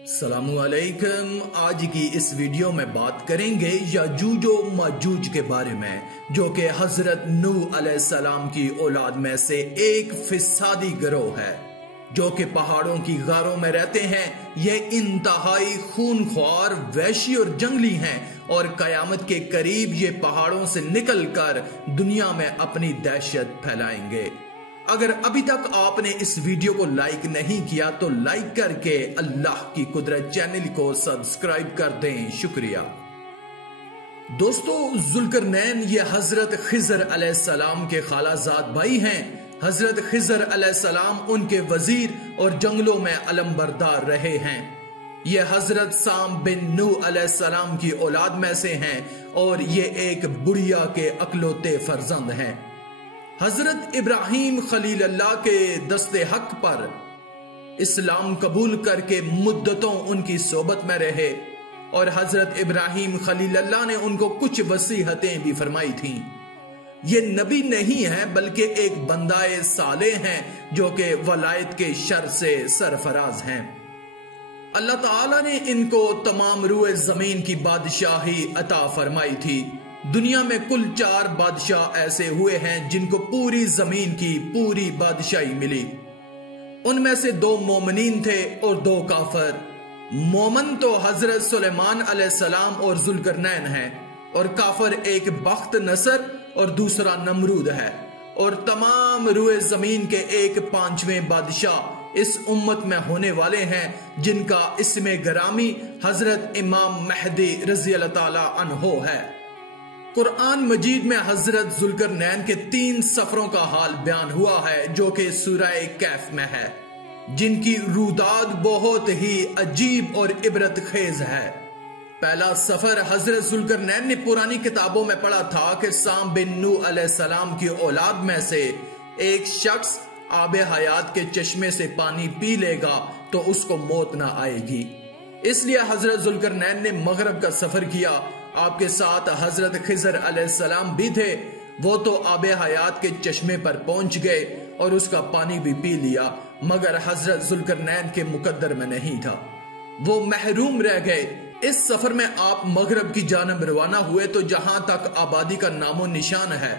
अस्सलामुअलैकुम। आज की इस वीडियो में बात करेंगे याजूज व माजूज के बारे में, जो कि हजरत नूह अलैहिस्सलाम की औलाद में से एक फिसादी गिरोह है, जो कि पहाड़ों की गारों में रहते हैं। ये इंतहाई खूनख्वार, वहशी और जंगली हैं और कयामत के करीब ये पहाड़ों से निकलकर दुनिया में अपनी दहशत फैलाएंगे। अगर अभी तक आपने इस वीडियो को लाइक नहीं किया तो लाइक करके अल्लाह की कुदरत चैनल को सब्सक्राइब कर दें, शुक्रिया। दोस्तों, जुल्करनैन ये हजरत खिजर अलैहिस्सलाम के खालाजाद भाई हैं। हजरत खिजर अलैहिस्सलाम उनके वजीर और जंगलों में अलमबरदार रहे हैं। ये हजरत साम बिन नूह अलैहिस्सलाम की औलाद में से हैं और ये एक बुढ़िया के अकलौते फर्जंद हैं। हजरत इब्राहिम खलील अल्लाह के दस्ते हक पर इस्लाम कबूल करके मुद्दतों उनकी सोबत में रहे और हजरत इब्राहिम खलील अल्लाह ने उनको कुछ वसीहतें भी फरमाई थीं। ये नबी नहीं है बल्कि एक बंदाए साले हैं जो कि वलायत के शर से सरफराज हैं। अल्लाह ताला ने इनको तमाम रूए जमीन की बादशाही अता फरमाई थी। दुनिया में कुल 4 बादशाह ऐसे हुए हैं जिनको पूरी जमीन की पूरी बादशाही मिली। उनमें से 2 मोमिनीन थे और 2 काफर। मोमन तो हजरत सुलेमान अलैहिस्सलाम और जुल्करनैन हैं और काफर एक बख्त नसर और दूसरा नमरूद है। और तमाम रूए जमीन के 1/5वें बादशाह इस उम्मत में होने वाले हैं जिनका इसमें गरामी हजरत इमाम महदी रज़ी अल्लाह ताला अन्हो है। कुरान मजीद में हजरत जुल्करनैन के 3 सफरों का हाल बयान हुआ है जो कि सूरह कैफ में है, जिनकी रुदाद बहुत ही अजीब और इबरत खेज है। पहला सफर हजरत जुल्करनैन ने पुरानी किताबों में पढ़ा था कि साम बिन नूह अलैहिस्सलाम की औलाद में से एक शख्स आबे हयात के चश्मे से पानी पी लेगा तो उसको मौत ना आएगी। इसलिए हजरत जुल्करनैन ने मगरब का सफर किया। आपके साथ हजरत खिजर अलैहिस्सलाम भी थे। वो तो आबे हयात के चश्मे पर पहुंच गए और उसका पानी भी पी लिया, मगर हजरत जुल्करनैन के मुकद्दर में नहीं था। वो महरूम रह गए। इस सफर में आप मगरब की जानब रवाना हुए तो जहां तक आबादी का नामो निशान है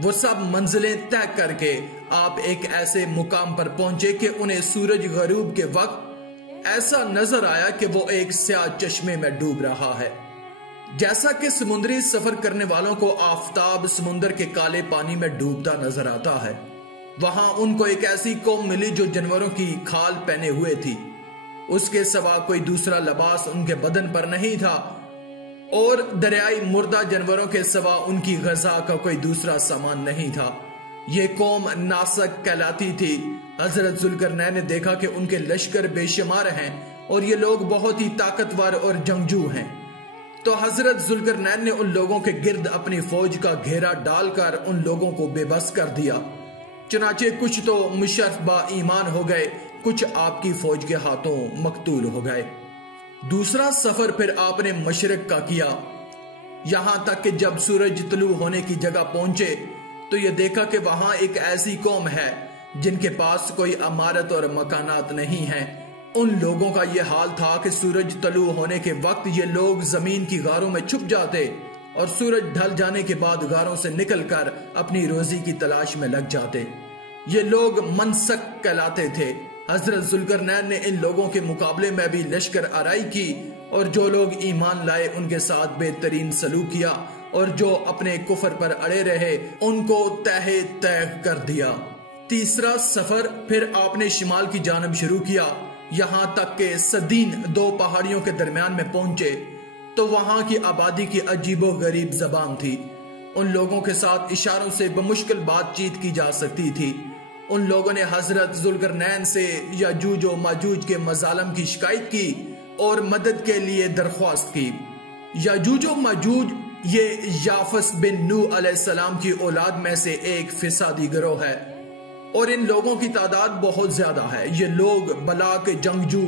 वो सब मंजिलें तय करके आप एक ऐसे मुकाम पर पहुंचे कि उन्हें सूरज गरूब के वक्त ऐसा नजर आया कि वो एक स्याह चश्मे में डूब रहा है। जैसा कि समुद्री सफर करने वालों को आफताब समुद्र के काले पानी में डूबता नजर आता है, वहां उनको एक ऐसी कौम मिली जो जानवरों की खाल पहने हुए थी। उसके सिवा कोई दूसरा लिबास उनके बदन पर नहीं था और दरियाई मुर्दा जानवरों के सिवा उनकी ग़िज़ा का कोई दूसरा सामान नहीं था। ये कौम नासक कहलाती थी। हजरत जुल्करनैन ने देखा कि उनके लश्कर बेशुमार हैं और ये लोग बहुत ही ताकतवर और जंगजू हैं। तो हजरत जुल्करनैन ने उन लोगों के गिर्द अपनी फौज का घेरा डालकर उन लोगों को बेबस कर दिया। चनाचे कुछ तो मुशर्रफ बा ईमान हो गए, कुछ आपकी फौज के हाथों मकतूल हो गए। दूसरा सफर फिर आपने मशरिक का किया, यहां तक कि जब सूरज तुलू होने की जगह पहुंचे तो यह देखा कि वहां एक ऐसी कौम है जिनके पास कोई इमारत और मकानात नहीं है। उन लोगों का यह हाल था कि सूरज तलू होने के वक्त ये लोग जमीन की गारों में छुप जाते और सूरज ढल जाने के बाद गारों से निकलकर अपनी रोजी की तलाश में लग जाते। ये लोग मनसक कहलाते थे। हजरत जुल्करनैन ने इन लोगों के मुकाबले में भी लश्कर आराई की और जो लोग ईमान लाए उनके साथ बेहतरीन सलूक किया और जो अपने कुफर पर अड़े रहे उनको तहे तह कर दिया। तीसरा सफर फिर आपने शिमाल की जानब शुरू किया, यहां तक के सदीन 2 पहाड़ियों के दरमियान में पहुंचे तो वहां की आबादी की अजीबो गरीब जबान थी। उन लोगों के साथ इशारों से बमुश्किल बातचीत की जा सकती थी। उन लोगों ने हजरत जुल्करनैन से याजूज व माजूज के मजालम की शिकायत की और मदद के लिए दरख्वास्त की। याजूज व माजूज ये याफस बिन नूह अलैहिस्सलाम की औलाद में से एक फिसादी गिरोह है और इन लोगों की तादाद बहुत ज्यादा है। ये लोग बला के जंगजू,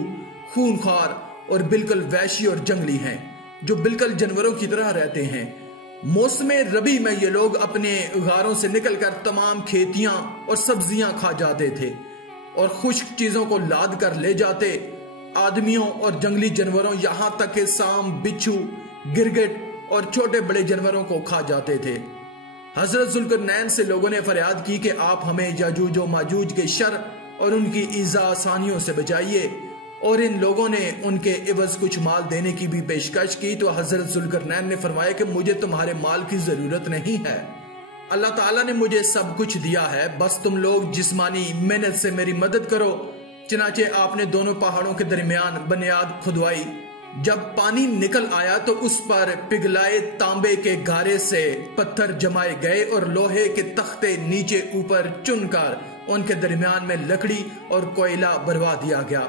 खूनखार और बिल्कुल वहशी और जंगली हैं जो बिल्कुल जानवरों की तरह रहते हैं। मौसम रबी में ये लोग अपने गारों से निकलकर तमाम खेतियां और सब्जियां खा जाते थे और खुश्क चीजों को लाद कर ले जाते आदमियों और जंगली जानवरों, यहाँ तक के सांप, बिच्छू, गिरगिट और छोटे बड़े जानवरों को खा जाते थे। हजरत जुल्करनैन से लोगों ने फरियाद की कि आप हमें याजूज और माजूज के शर और उनकी ईजा आसानियों से बचाइए, और इन लोगों ने उनके इवज कुछ माल देने की भी पेशकश की। तो हजरत जुल्करनैन ने फरमाया कि मुझे तुम्हारे माल की जरूरत नहीं है, अल्लाह ताला ने मुझे सब कुछ दिया है, बस तुम लोग जिस्मानी मेहनत से मेरी मदद करो। चनाचे आपने दोनों पहाड़ों के दरमियान बुनियाद खुदवाई। जब पानी निकल आया तो उस पर पिघलाए तांबे के गारे से पत्थर जमाए गए और लोहे के तख्ते नीचे ऊपर चुनकर उनके दरमियान में लकड़ी और कोयला भरवा दिया गया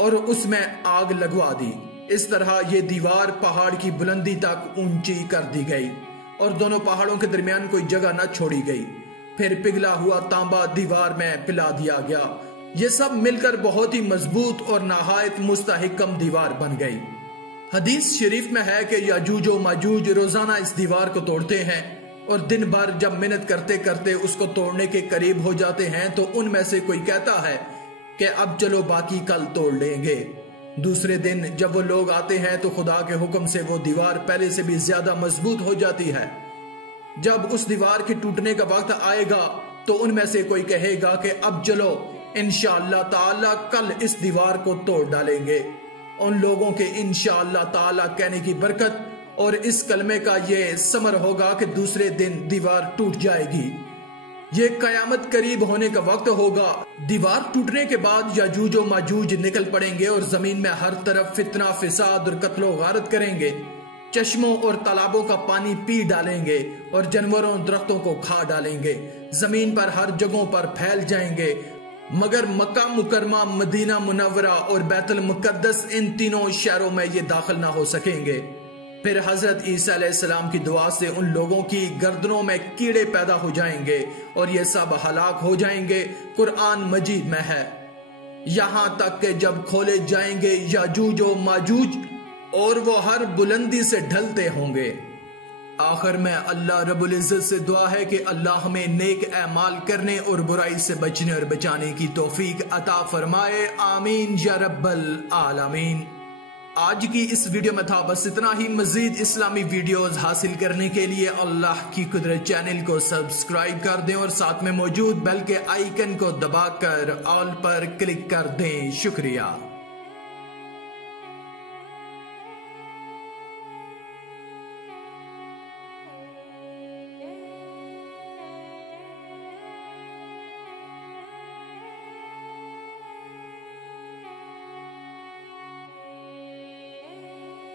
और उसमें आग लगवा दी। इस तरह ये दीवार पहाड़ की बुलंदी तक ऊंची कर दी गई और दोनों पहाड़ों के दरमियान कोई जगह न छोड़ी गई। फिर पिघला हुआ तांबा दीवार में पिला दिया गया। ये सब मिलकर बहुत ही मजबूत और नहायत मुस्तहिकम दीवार बन गई। हदीस शरीफ में है कि याजूज और माजूज रोजाना इस दीवार को तोड़ते हैं और दिन भर जब मेहनत करते करते उसको तोड़ने के करीब हो जाते हैं तो उनमें से कोई कहता है कि अब चलो बाकी कल तोड़ लेंगे। दूसरे दिन जब वो लोग आते हैं तो खुदा के हुक्म से वो दीवार पहले से भी ज्यादा मजबूत हो जाती है। जब उस दीवार के टूटने का वक्त आएगा तो उनमें से कोई कहेगा कि अब चलो इंशाअल्लाह ताला कल इस दीवार को तोड़ डालेंगे। उन लोगों के इंशाअल्लाह ताला कहने की बरकत और इस कलमे का ये समर होगा कि दूसरे दिन दीवार टूट जाएगी। ये कयामत करीब होने का वक्त होगा। दीवार टूटने के बाद याजूज और माजूज निकल पड़ेंगे और जमीन में हर तरफ फितना, फिसाद और कत्लो गारत करेंगे। चश्मों और तालाबों का पानी पी डालेंगे और जानवरों, दरख्तों को खा डालेंगे। जमीन पर हर जगहों पर फैल जाएंगे, मगर मक्का मुकरमा, मदीना मुनव्वरा और बैतुल मुकद्दस, इन तीनों शहरों में ये दाखिल ना हो सकेंगे। फिर हजरत ईसा अलैहिस्सलाम की दुआ से उन लोगों की गर्दनों में कीड़े पैदा हो जाएंगे और ये सब हलाक हो जाएंगे। कुरान मजीद में है, यहाँ तक कि जब खोले जाएंगे याजूज और माजूज और वो हर बुलंदी से ढलते होंगे। आखिर में अल्लाह रब्बुल इज्जत से दुआ है कि अल्लाह हमें नेक अमाल करने और बुराई से बचने और बचाने की तौफीक अता फरमाए। आमीन या रब्बल आलमीन। आज की इस वीडियो में था बस इतना ही। मजीद इस्लामी वीडियोस हासिल करने के लिए अल्लाह की कुदरत चैनल को सब्सक्राइब कर दें और साथ में मौजूद बेल के आइकन को दबाकर ऑल पर क्लिक कर दें। शुक्रिया।